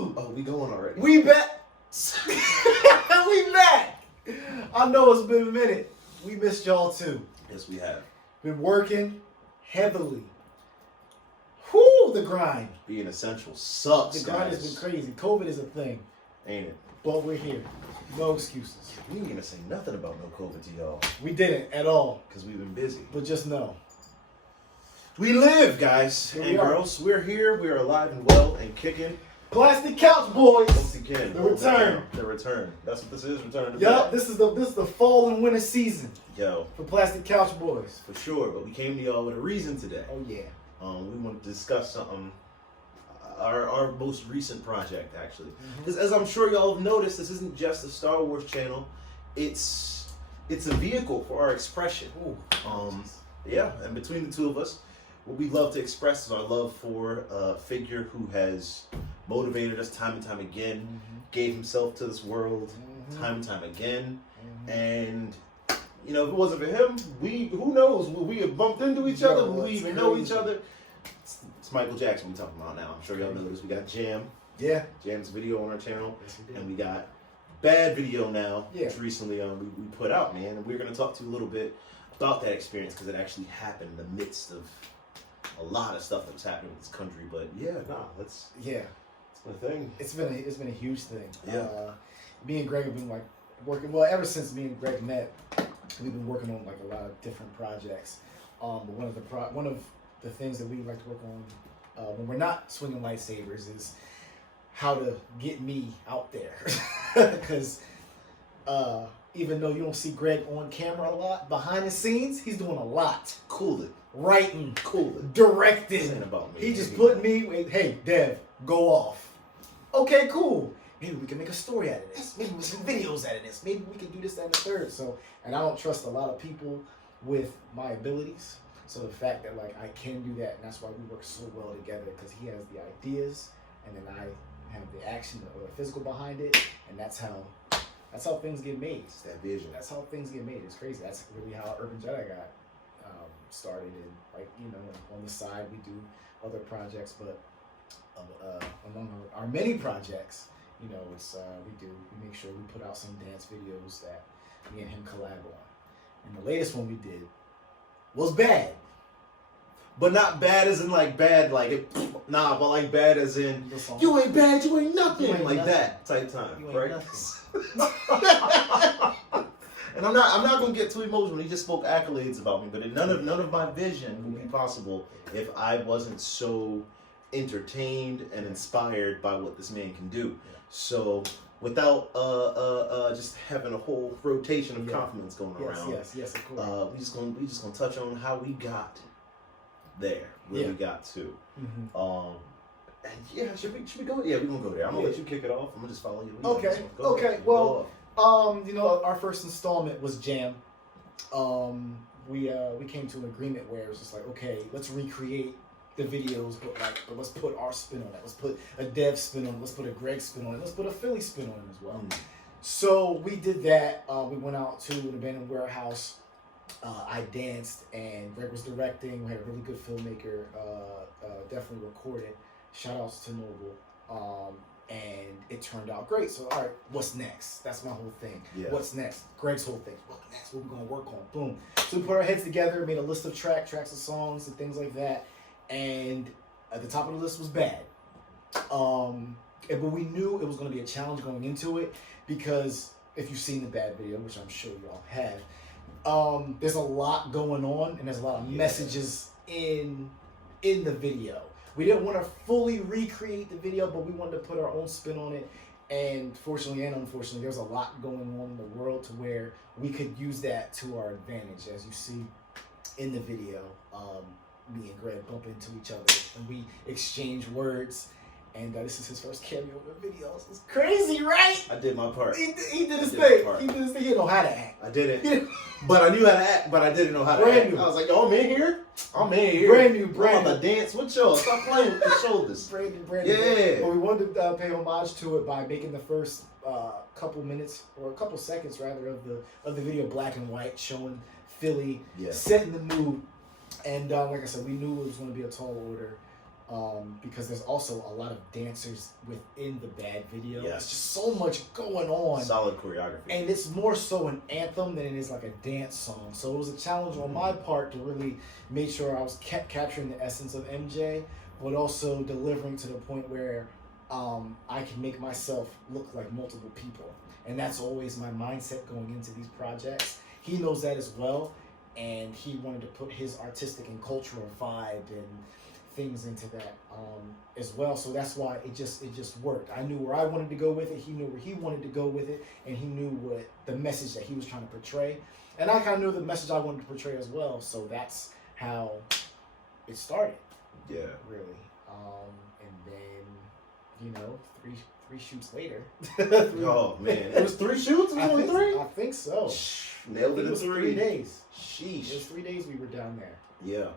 Oh, we going already. We back. We back. I know it's been a minute. We missed y'all too. Yes, we have. Been working heavily. Whoo, the grind. Being essential sucks, The grind guys. has been crazy. COVID is a thing. Ain't it? But we're here. No excuses. We ain't gonna say nothing about no COVID to y'all. We didn't at all. Because we've been busy. But just know. We live, guys Here and we are. girls. We're here. We're alive and well and kicking. Plastic Couch Boys. Once again. The return. The return. That's what this is. Return to Yup, bed. this is the fall and winter season Yo, for Plastic Couch Boys. for sure. But we came to y'all with a reason today. Oh yeah. We want to discuss something. Our most recent project, actually. Mm-hmm. Because as I'm sure y'all have noticed, this isn't just a Star Wars channel. It's a vehicle for our expression. Ooh. Yeah, and between the two of us, what we love to express is our love for a figure who has motivated us time and time again, gave himself to this world time and time again, and you know, if it wasn't for him, who knows? Would we have bumped into each other? Would we even know each other? It's Michael Jackson we're talking about now. I'm sure y'all know this. We got Jam. Yeah. Jam's video on our channel. Yes, we did. And we got Bad video now, Yeah. which recently we put out, man. And we're going to talk to you a little bit about that experience because it actually happened in the midst of a lot of stuff that was happening in this country. But yeah, it's been a thing. It's been a huge thing. Yeah. Me and Greg have been like working. Well, ever since me and Greg met, we've been working on like a lot of different projects. But one of the things that we like to work on when we're not swinging lightsabers is how to get me out there. Because even though you don't see Greg on camera a lot, behind the scenes, he's doing a lot. Cool it. Writing, Cool it. directing. This ain't about me. He just put me with, hey, Dev, go off. Okay, cool. Maybe we can make a story out of this. Maybe we some videos out of this. Maybe we can do this, that, and the third. So, and I don't trust a lot of people with my abilities. So the fact that like I can do that, and that's why we work so well together, because he has the ideas, and then I have the action or the physical behind it, and that's how things get made. It's that vision. That's how things get made. It's crazy. That's really how Urban Jedi got started. And like, you know, on the side we do other projects, but among our many projects, you know, it's we make sure we put out some dance videos that me and him collab on. And the latest one we did was bad. But not bad as in like bad, like it, but like bad as in you ain't bad, you ain't nothing, You ain't like nothing. that type time, You ain't right? nothing. And I'm not gonna get too emotional. He just spoke accolades about me, but none of my vision would be possible if I wasn't so entertained and inspired by what this man can do. Yeah. So without just having a whole rotation of compliments going around, Yes, of course. we just gonna touch on how we got there, where we got to. And yeah, should we go? Yeah, we're gonna go there. I'm gonna let you kick it off. I'm gonna just follow you. Okay. Go Okay. ahead. Well, Go you know, our first installment was Jam. We came to an agreement where it was just like, okay, let's recreate the videos, but let's put our spin on it. Let's put a Dev spin on it. Let's put a Greg spin on it. Let's put a Philly spin on it as well. So we did that. We went out to an abandoned warehouse. I danced, and Greg was directing. We had a really good filmmaker, definitely recorded. Shout outs to Noble. And it turned out great. So, all right, what's next? That's my whole thing. Yeah. What's next? Greg's whole thing. What's next? What we gonna work on? Boom. So we put our heads together, made a list of tracks of songs and things like that. And at the top of the list was Bad. But we knew it was gonna be a challenge going into it, because if you've seen the Bad video, which I'm sure you all have, there's a lot going on, and there's a lot of messages in the video. We didn't want to fully recreate the video, but we wanted to put our own spin on it. And fortunately and unfortunately, there's a lot going on in the world to where we could use that to our advantage. As you see in the video, me and Greg bump into each other, and we exchange words. And this is his first cameo in the video. It's crazy, right? I did my part. He did his I did thing. my part. He did his thing. He didn't know how to act. I didn't. But I knew how to act, but I didn't know how to Brand act. new. I was like, yo, I'm in here. I'm in here. Brand new. I'm about to dance with y'all. Stop playing with the shoulders. Brand new. Yeah. But we wanted to pay homage to it by making the first couple minutes, or a couple seconds rather, of the video black and white, showing Philly, setting the mood. And like I said, we knew it was going to be a tall order. because there's also a lot of dancers within the bad video. Yes. There's just so much going on. Solid choreography. And it's more so an anthem than it is like a dance song. So it was a challenge on my part to really make sure I was capturing the essence of MJ, but also delivering to the point where I can make myself look like multiple people. And that's always my mindset going into these projects. He knows that as well, and he wanted to put his artistic and cultural vibe and things into that as well. So that's why it just worked. I knew where I wanted to go with it. He knew where he wanted to go with it, and he knew what the message that he was trying to portray. And I kind of knew the message I wanted to portray as well. So that's how it started. Yeah, really. And then, you know, three shoots later. Oh man, it was 3 shoots. It was only 3. I think so. Nailed it in 3. 3 days. Sheesh. It was 3 days we were down there. Yeah.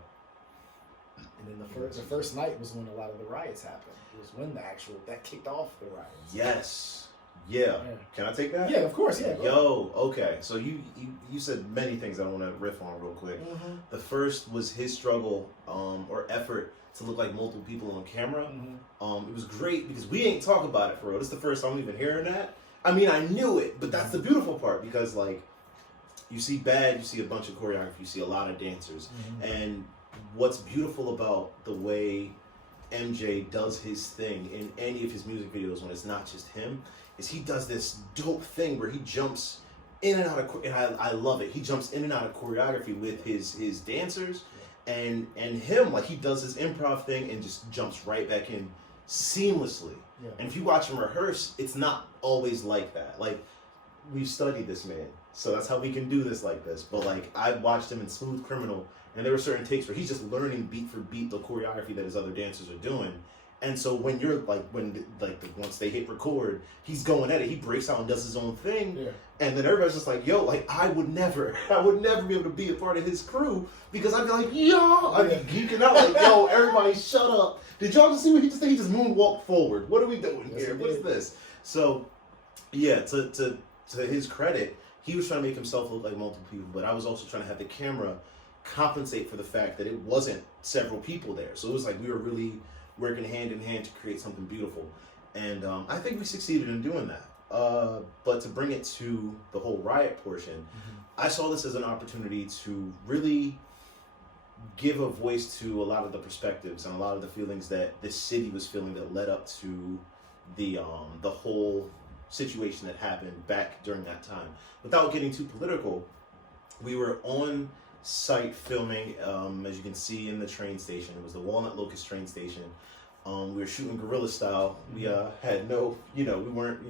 And then the first night was when a lot of the riots happened. It was when that kicked off the riots. Yes. Yeah. Can I take that? Yeah, of course. Yeah. Yo. Okay. So you said many things I want to riff on real quick. Mm-hmm. The first was his struggle or effort to look like multiple people on camera. Mm-hmm. It was great because we ain't talk about it for real. This is the first time I'm even hearing that. I mean, I knew it, but that's the beautiful part because like you see Bad, you see a bunch of choreography, you see a lot of dancers, and what's beautiful about the way MJ does his thing in any of his music videos when it's not just him is he does this dope thing where he jumps in and out of, and I love it. He jumps in and out of choreography with his dancers, and him, like he does his improv thing and just jumps right back in seamlessly. Yeah. And if you watch him rehearse, it's not always like that. Like we've studied this man, so that's how we can do this like this. But like I watched him in Smooth Criminal, and there were certain takes where he's just learning beat for beat the choreography that his other dancers are doing. And so when you're like, once they hit record, he's going at it. He breaks out and does his own thing. Yeah. And then everybody's just like, yo, like I would never be able to be a part of his crew because I'd be like, yo, I'd be geeking out like, yo, everybody shut up. Did y'all just see what he just did? He just moonwalked forward. What are we doing here? What is this? So, yeah, to his credit, he was trying to make himself look like multiple people, but I was also trying to have the camera compensate for the fact that it wasn't several people there. So it was like we were really working hand in hand to create something beautiful. And I think we succeeded in doing that. But to bring it to the whole riot portion, I saw this as an opportunity to really give a voice to a lot of the perspectives and a lot of the feelings that this city was feeling that led up to the whole situation that happened back during that time. Without getting too political, we were on site filming, as you can see in the train station. It was the Walnut Locust train station. We were shooting guerrilla style. We had no, we weren't,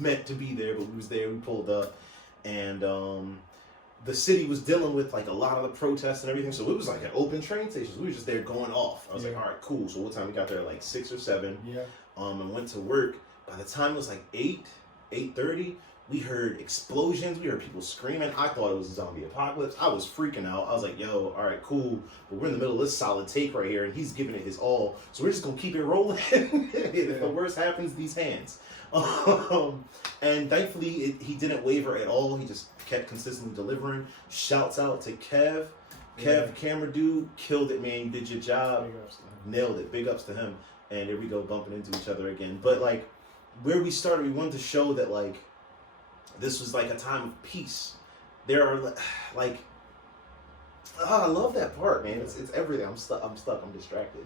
meant to be there, but we was there. We pulled up, and the city was dealing with like a lot of the protests and everything. So it was like an open train station. So we were just there going off. I was like, all right, cool. So what time we got there? Like 6 or 7. Yeah. And went to work. By the time it was like 8:30, we heard explosions. We heard people screaming. I thought it was a zombie apocalypse. I was freaking out. I was like, yo, all right, cool. But we're in the middle of this solid take right here, and he's giving it his all. So we're just going to keep it rolling. If the worst happens, these hands. And thankfully, he didn't waver at all. He just kept consistently delivering. Shouts out to Kev. Kev, camera dude, killed it, man. You did your job. Nailed it. Big ups to him. And there we go, bumping into each other again. But, like, where we started, we wanted to show that, like, this was like a time of peace. There are like, I love that part, man. It's everything. I'm stuck. I'm distracted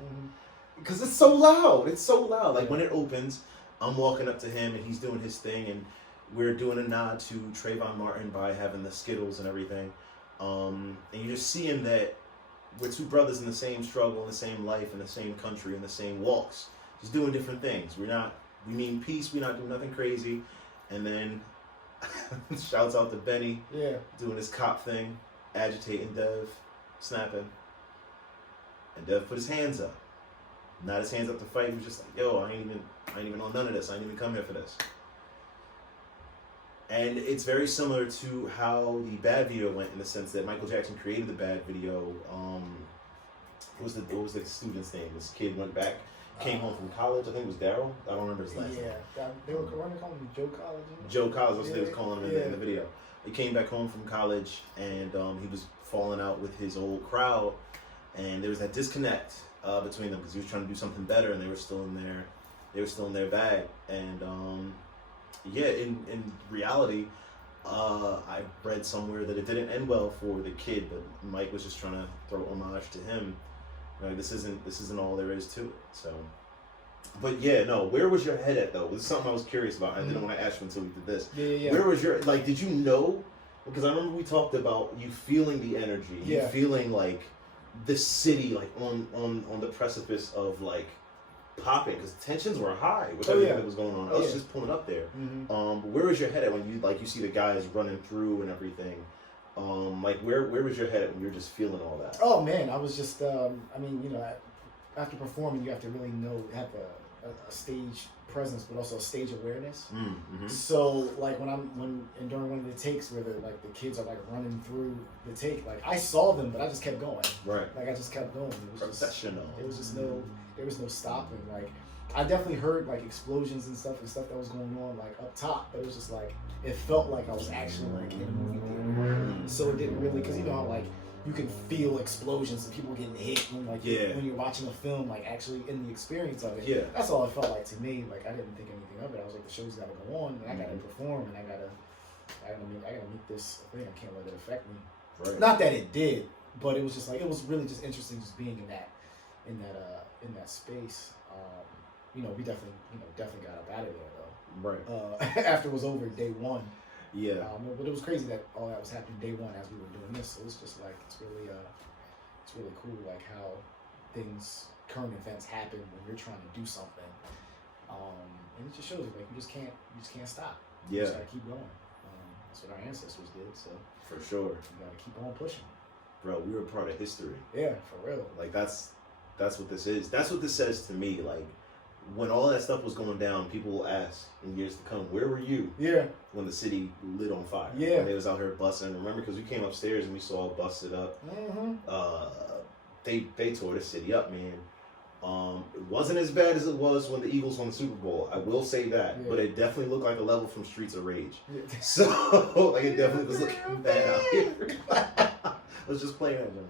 because it's so loud. It's so loud. Like when it opens, I'm walking up to him and he's doing his thing, and we're doing a nod to Trayvon Martin by having the Skittles and everything. And you just seeing that we're two brothers in the same struggle, in the same life, in the same country, in the same walks, just doing different things. We mean peace. We're not doing nothing crazy. And then shouts out to Benny, doing his cop thing, agitating Dev, snapping, and Dev put his hands up. Not his hands up to fight. He was just like, "Yo, I ain't even on none of this. I ain't even come here for this." And it's very similar to how the Bad video went in the sense that Michael Jackson created the Bad video. What was the student's name? This kid went back. Came home from college. I think it was Daryl. I don't remember his last name. Yeah, they were calling him Joe College. Joe College. That's what they was calling him in the video. He came back home from college, and he was falling out with his old crowd, and there was that disconnect. between them because he was trying to do something better, and they were still in their bag. And yeah, in reality, I read somewhere that it didn't end well for the kid, but Mike was just trying to throw homage to him. Like, this isn't all there is to it. So, but yeah, no. Where was your head at though? This is something I was curious about. I didn't want to ask you until we did this. Yeah. Where was your, like? Did you know? Because I remember we talked about you feeling the energy, you feeling like the city like on the precipice of like popping, because tensions were high with everything that was going on. I was just pulling up there. Where was your head at when you see the guys running through and everything? Like where was your head at when you were just feeling all that? Oh man, I was just I mean, you know, after performing, you have to really have a stage presence, but also a stage awareness. So like during one of the takes where the kids are like running through the take, like I saw them, but I just kept going. Right. Like I just kept going. It was professional. There was no stopping. Like I definitely heard like explosions and stuff that was going on like up top, but it was just like it felt like I was actually like in a movie theater. So it didn't really, because you know how like you can feel explosions and people getting hit when when you're watching a film, like actually in the experience of it. Yeah. That's all it felt like to me. Like I didn't think anything of it. I was like, the show's gotta go on and I gotta perform and I gotta meet this thing. I can't let it affect me. Right. Not that it did, but it was just like, it was really just interesting just being in that space. You know, we definitely got up out of there though. Right. After it was over day one. Yeah. But it was crazy that all that was happening day one as we were doing this. So it's just like it's really cool like how current events happen when you're trying to do something. And it just shows you like you just can't stop. You just gotta keep going. That's what our ancestors did. So for sure, you gotta keep on pushing. Bro, we were part of history. Yeah, for real. Like that's what this is. That's what this says to me. Like when all that stuff was going down, people will ask in years to come, where were you? Yeah. When the city lit on fire. Yeah. When they was out here busting. Remember, because we came upstairs and we saw it busted up. They tore the city up, man. It wasn't as bad as it was when the Eagles won the Super Bowl. I will say that, but it definitely looked like a level from Streets of Rage. Yeah. So, like, it definitely was looking bad out here. I was just playing that game.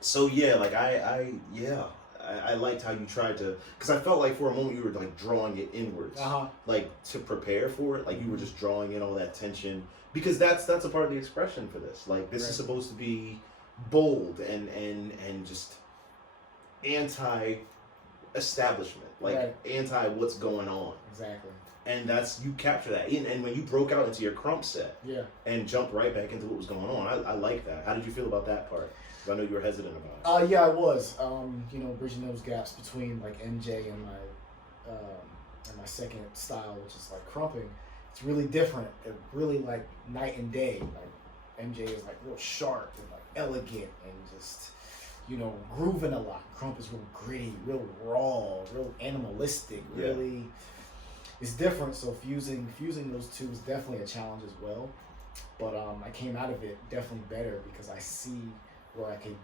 So yeah, like I liked how you tried to, because I felt like for a moment you were like drawing it inwards, like to prepare for it. Like you were just drawing in all that tension, because that's a part of the expression for this. Like this is supposed to be bold and just anti-establishment, like anti what's going on. Exactly. And you capture that. And when you broke out into your crump set, and jumped right back into what was going on, I like that. How did you feel about that part? Because I know you were hesitant about it. Yeah, I was. You know, bridging those gaps between like MJ and my second style, which is like crumping. It's really different. It really like night and day. Like MJ is like real sharp and like elegant and just, you know, grooving a lot. Crump is real gritty, real raw, real animalistic. Really, it's different. So fusing those two is definitely a challenge as well. But I came out of it definitely better because I see where I can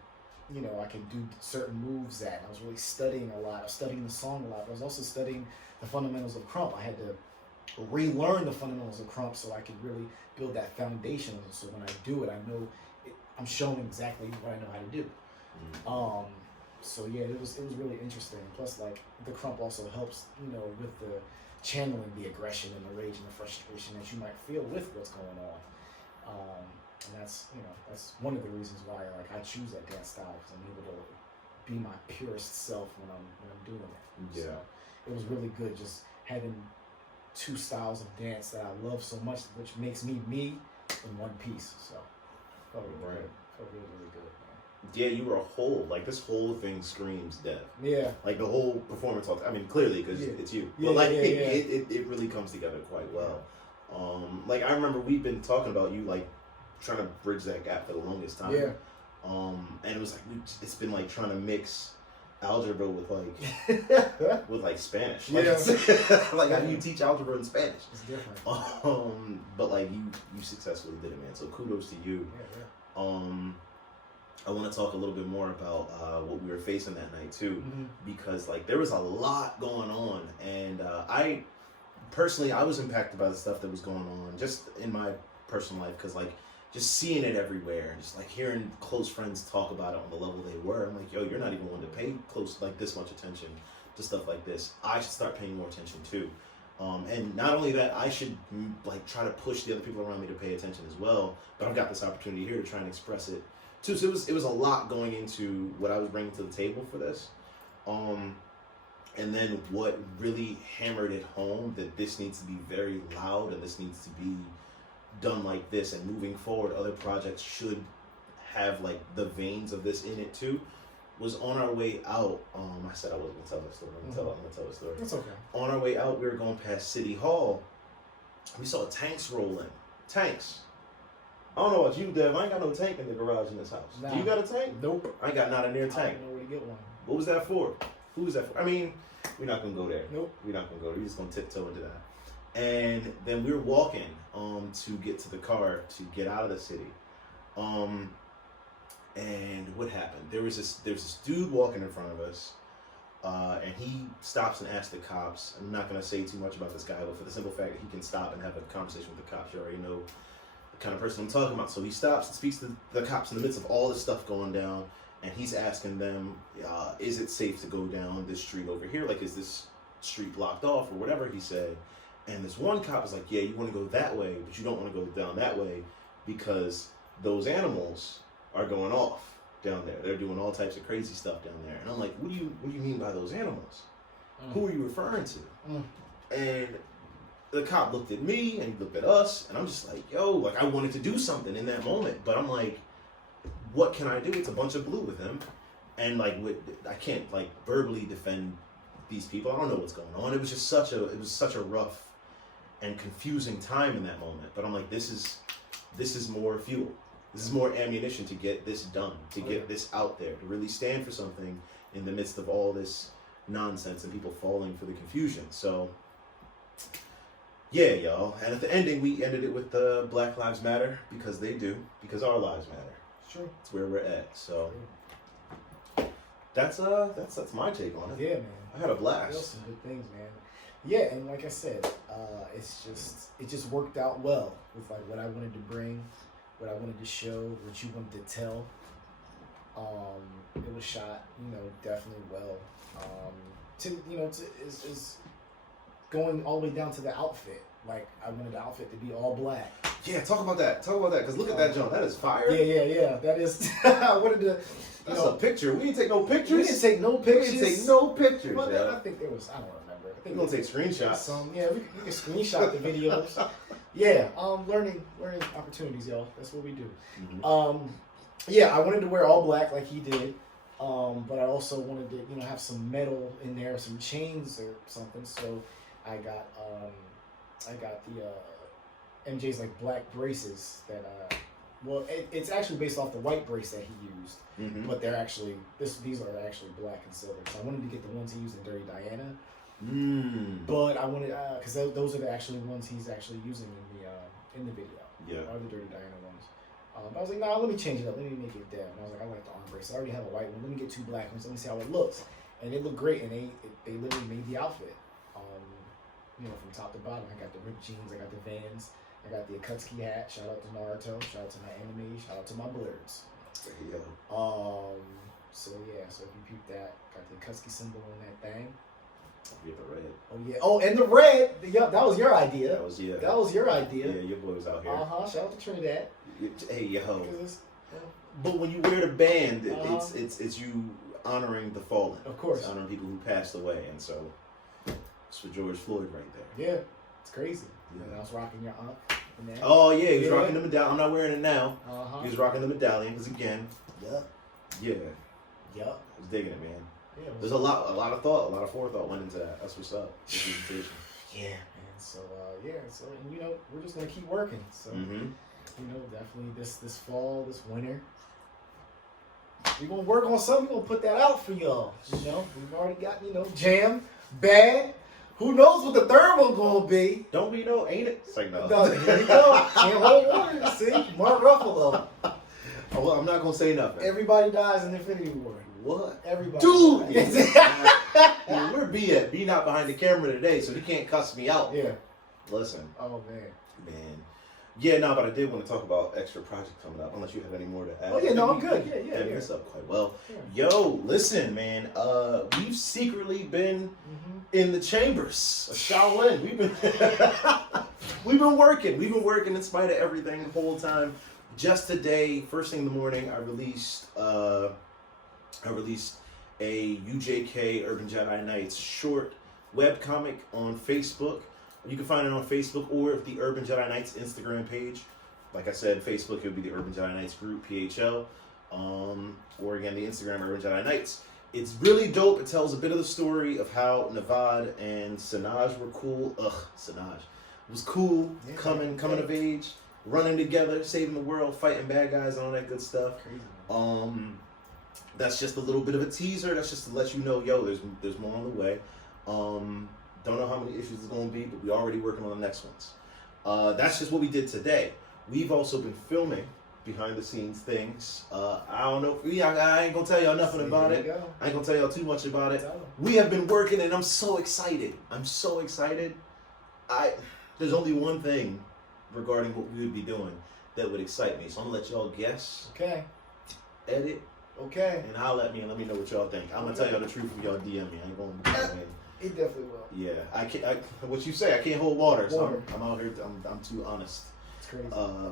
do certain moves at. And I was really studying a lot. I was studying the song a lot. But I was also studying the fundamentals of crump. I had to relearn the fundamentals of crump so I could really build that foundation. So when I do it, I know I'm showing exactly what I know how to do. So yeah, it was really interesting. Plus, like the crump also helps, you know, with the channeling the aggression and the rage and the frustration that you might feel with what's going on. And that's one of the reasons why like I choose that dance style, because I'm able to be my purest self when I'm doing it. Yeah. So it was really good just having two styles of dance that I love so much, which makes me in one piece. So felt really good. Felt really, really good. Yeah, you were a whole. Like this whole thing screams Dev. Yeah. Like the whole performance. I mean, clearly because it's you. Yeah, but like it it really comes together quite well. Like I remember we've been talking about you like trying to bridge that gap for the longest time. Yeah. And it was like it's been like trying to mix algebra with like Spanish. Like, like how do you teach algebra in Spanish? It's different. But like you successfully did it, man. So kudos to you. Yeah. I want to talk a little bit more about what we were facing that night too, because like there was a lot going on, and I personally was impacted by the stuff that was going on just in my personal life, because like just seeing it everywhere, just like hearing close friends talk about it on the level they were. I'm like, yo, you're not even one to pay close like this much attention to stuff like this. I should start paying more attention too. And not only that, I should like try to push the other people around me to pay attention as well. But I've got this opportunity here to try and express it too. So it was a lot going into what I was bringing to the table for this. And then what really hammered it home that this needs to be very loud and this needs to be done like this, and moving forward other projects should have like the veins of this in it too, was on our way out. I said I wasn't gonna tell that story. I'm gonna tell the story. That's okay. On our way out, we were going past City Hall. We saw tanks roll in. Tanks. I don't know about you, Dev. I ain't got no tank in the garage in this house. Nah. Do you got a tank? Nope. I ain't got not a near tank. I don't know where to get one. What was that for? Who was that for? I mean, we're not gonna go there. Nope. We're not gonna go there. We're just gonna tiptoe into that. And then we were walking to get to the car to get out of the city. And what happened? There's this dude walking in front of us, and he stops and asks the cops. I'm not gonna say too much about this guy, but for the simple fact that he can stop and have a conversation with the cops, you already know the kind of person I'm talking about. So he stops and speaks to the cops in the midst of all this stuff going down, and he's asking them, is it safe to go down this street over here? Like, is this street blocked off or whatever he said? And this one cop is like, yeah, you want to go that way, but you don't want to go down that way because those animals are going off down there. They're doing all types of crazy stuff down there. And I'm like, what do you mean by those animals? Who are you referring to? And the cop looked at me and he looked at us, and I'm just like, yo, like I wanted to do something in that moment, but I'm like, what can I do? It's a bunch of blue with him, and like I can't like verbally defend these people. I don't know what's going on. It was just such a rough and confusing time in that moment. But I'm like, this is more fuel. This is more ammunition to get this done, to get this out there, to really stand for something in the midst of all this nonsense and people falling for the confusion. So, yeah, y'all. And at the ending, we ended it with the Black Lives Matter, because they do, because our lives matter. Sure. It's where we're at. So, that's my take on it. Yeah, man. I had a blast. Some good things, man. Yeah, and like I said, it just worked out well with like what I wanted to bring, what I wanted to show, what you wanted to tell. It was shot, definitely well. Is going all the way down to the outfit. Like, I wanted the outfit to be all black. Yeah, talk about that. Because look at that jump. That is fire. Yeah. That is. I wanted to. That's a picture. We didn't take no pictures. We didn't take no pictures. Well, yeah. I think there was. I don't remember. I think we're gonna take screenshots. We can screenshot the videos. Yeah. Learning opportunities, y'all. That's what we do. Mm-hmm. I wanted to wear all black like he did. But I also wanted to, have some metal in there, some chains or something. So I got the MJ's like black braces that it's actually based off the white brace that he used, but they're actually these are actually black and silver. So I wanted to get the ones he used in Dirty Diana, but I wanted because those are the actually ones he's actually using in the video. Yeah, are the Dirty Diana ones. I was like, nah, let me change it up. Let me make it down. And I was like, I like the arm brace. I already have a white one. Let me get 2 black ones. Let me see how it looks. And it looked great. And they literally made the outfit. From top to bottom. I got the ripped jeans. I got the Vans. I got the Akatsuki hat. Shout out to Naruto. Shout out to my anime. Shout out to my Blurs. Yeah. So if you peep that, got the Akatsuki symbol on that thing. Yeah, the red. Oh yeah. Oh, and the red. Yep, that was your idea. That was your idea. Yeah, your boy was out here. Shout out to Trinidad. Hey yo. But when you wear the band, it's you honoring the fallen. Of course. It's honoring people who passed away, and so it's for George Floyd right there. Yeah, it's crazy. Yeah. And I was rocking your aunt. Oh yeah, he was rocking the medallion. I'm not wearing it now. He was rocking the medallion because again. Yep. Yeah. Yep. I was digging it, man. Yeah, there's a lot of thought, a lot of forethought went into that. That's what's up. Yeah, man. So we're just gonna keep working. So definitely this fall, this winter, we're gonna work on something. We're gonna put that out for y'all. We've already got Jam, Bad. Who knows what the third one gonna be? Don't be ain't it? It's like no. Here we go. Can't hold water. See, Mark Ruffalo. Oh, well, I'm not gonna say nothing. Everybody dies in Infinity War. What? Everybody. Dude! Where B at? B not behind the camera today, so he can't cuss me out. Yeah. Listen. Oh, man. Yeah, no, but I did want to talk about extra projects coming up. Unless you have any more to add. Oh yeah, no, I'm good. Yeah. This up quite well. Yeah. Yo, listen, man. We've secretly been in the chambers of Shaolin. We've been working. We've been working in spite of everything the whole time. Just today, first thing in the morning, I released a UJK Urban Jedi Knights short webcomic on Facebook. You can find it on Facebook or the Urban Jedi Knights Instagram page. Like I said, Facebook, it would be the Urban Jedi Knights group, PHL. Or again, the Instagram Urban Jedi Knights. It's really dope. It tells a bit of the story of how Navad and Sanaj were cool. Sanaj was cool, coming of age, running together, saving the world, fighting bad guys, and all that good stuff. Crazy. That's just a little bit of a teaser. That's just to let you know, yo, there's more on the way. Don't know how many issues it's going to be, but we're already working on the next ones. That's just what we did today. We've also been filming behind the scenes things. I don't know. I ain't going to tell y'all nothing about it. I ain't going to tell y'all too much about it. We have been working, and I'm so excited. There's only one thing regarding what we would be doing that would excite me. So I'm going to let y'all guess. Okay. Edit. Okay. And holler at me and let me know what y'all think. I'm going to tell y'all the truth when y'all DM me. I ain't going to He definitely will. Yeah, I can't. What you say? I can't hold water, so I'm out here. I'm too honest. It's crazy.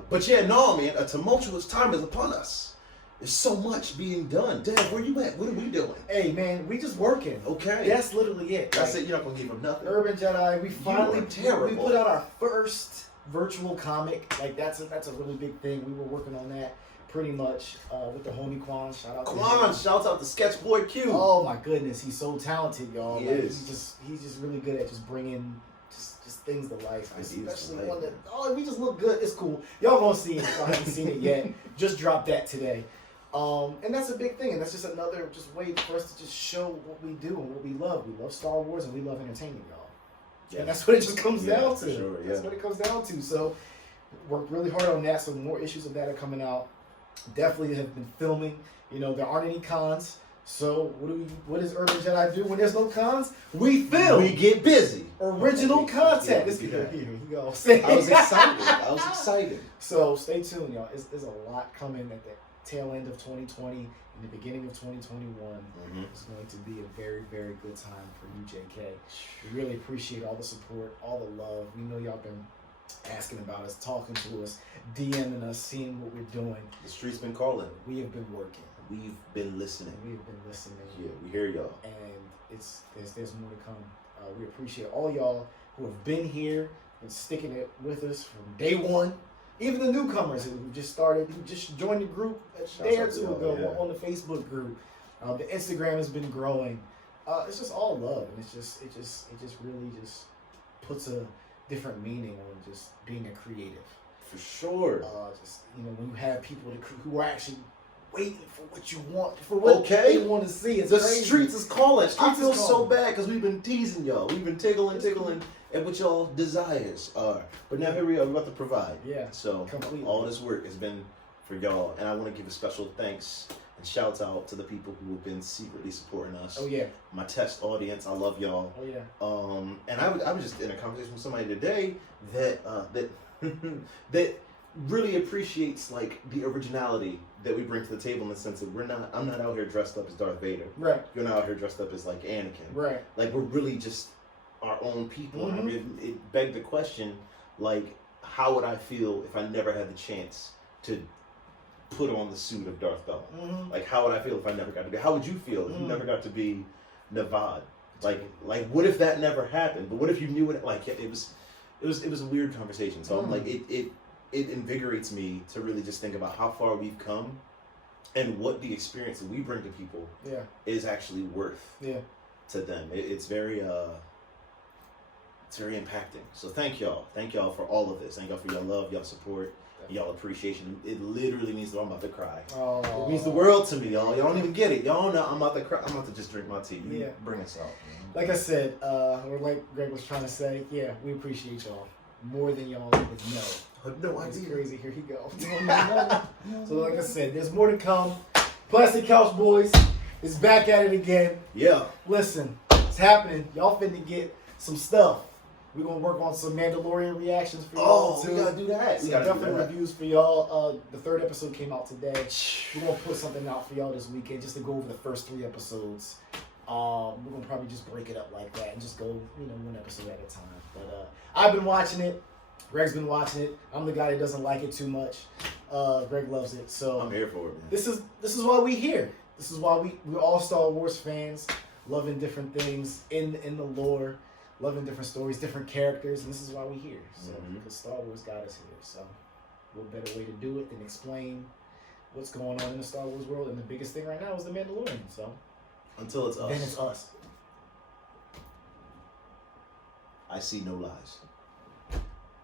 But yeah, no, man. A tumultuous time is upon us. There's so much being done. Dad, where you at? What are we doing? Hey, man, we just working. Okay. That's literally it. That's it. You're not gonna give them nothing. Urban Jedi. We finally terrible. We put out our first virtual comic. Like that's a really big thing. We were working on that pretty much with the homie Quan. Shout out to him. Shouts out to Sketch Boy Q. Oh my goodness, he's so talented, y'all. He like, is. He's just really good at just bringing just things to life. Especially right. one that we just look good. It's cool. Y'all gonna see it if y'all haven't seen it yet. Just dropped that today. And that's a big thing, and that's just another way for us to just show what we do and what we love. We love Star Wars and we love entertainment, y'all. Yeah. And that's what it just comes down to. Sure, yeah. That's what it comes down to. So worked really hard on that. So more issues of that are coming out. Definitely have been filming. You know, there aren't any cons. So what does Urban Jedi do when there's no cons? We film. We get busy. Original content. Here you go. I was excited. So stay tuned, y'all. There's a lot coming at the tail end of 2020 and the beginning of 2021. It's going to be a very, very good time for UJK. We really appreciate all the support, all the love. We know y'all been asking about us, talking to us, DMing us, seeing what we're doing. The street's been calling. We have been working. We've been listening. Yeah, we hear y'all. And there's more to come. We appreciate all y'all who have been here and sticking it with us from day one. Even the newcomers who just joined the group a day or two ago on the Facebook group. The Instagram has been growing. It's just all love, and it just really just puts a different meaning on just being a creative. For sure. Just when you have people who are actually waiting for what you want, for what they want to see. It's crazy. Streets is calling. I feel so bad because we've been teasing y'all. We've been tickling at what y'all desires are. But now here we are. We're about to provide. Yeah. So completely. All this work has been for y'all, and I want to give a special thanks and shout out to the people who have been secretly supporting us. Oh yeah. My test audience, I love y'all. Oh yeah. And I was just in a conversation with somebody today that that really appreciates like the originality that we bring to the table in the sense that I'm not out here dressed up as Darth Vader. Right. You're not out here dressed up as like Anakin. Right. Like we're really just our own people. I mean, it begged the question, like, how would I feel if I never had the chance to put on the suit of Darth Vader? Like, how would I feel if I never got to be? How would you feel if you never got to be Navad? Like, what if that never happened? But what if you knew it? Like, it was a weird conversation. So I'm like, it invigorates me to really just think about how far we've come and what the experience that we bring to people is actually worth to them. It's very impacting. So thank y'all for all of this. Thank y'all for your love, y'all support, y'all appreciation. It literally means that I'm about to cry. Oh. It means the world to me, y'all. Y'all don't even get it. Y'all know I'm about to cry. I'm about to just drink my tea. Bring us out. Like I said, or like Greg was trying to say, we appreciate y'all more than y'all would know. No It's idea. crazy. Here he go. So like I said, there's more to come. Plastic Couch Boys is back at it again. Yeah. Listen, it's happening. Y'all finna get some stuff. We're gonna work on some Mandalorian reactions for y'all Oh, too. we gotta do that. Some definitely reviews for y'all. The 3rd episode came out today. We're gonna put something out for y'all this weekend just to go over the first 3 episodes. We're gonna probably just break it up like that and just go, one episode at a time. But I've been watching it. Greg's been watching it. I'm the guy that doesn't like it too much. Greg loves it, so I'm here for it, man. This is why we here. This is why we're all Star Wars fans, loving different things in the lore, loving different stories, different characters, and this is why we're here. So because Star Wars got us here, so what better way to do it than explain what's going on in the Star Wars world? And the biggest thing right now is the Mandalorian. So until it's us, then it's us. I see no lies.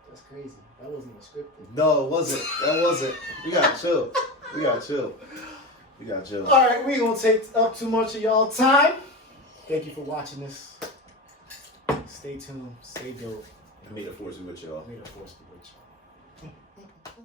That's crazy. That wasn't even scripted. No, it wasn't. That wasn't. We gotta chill. We gotta chill. We gotta chill. All right, we ain't gonna take up too much of y'all time. Thank you for watching this. Stay tuned. Stay dope. May the force be with y'all. May the force be with y'all.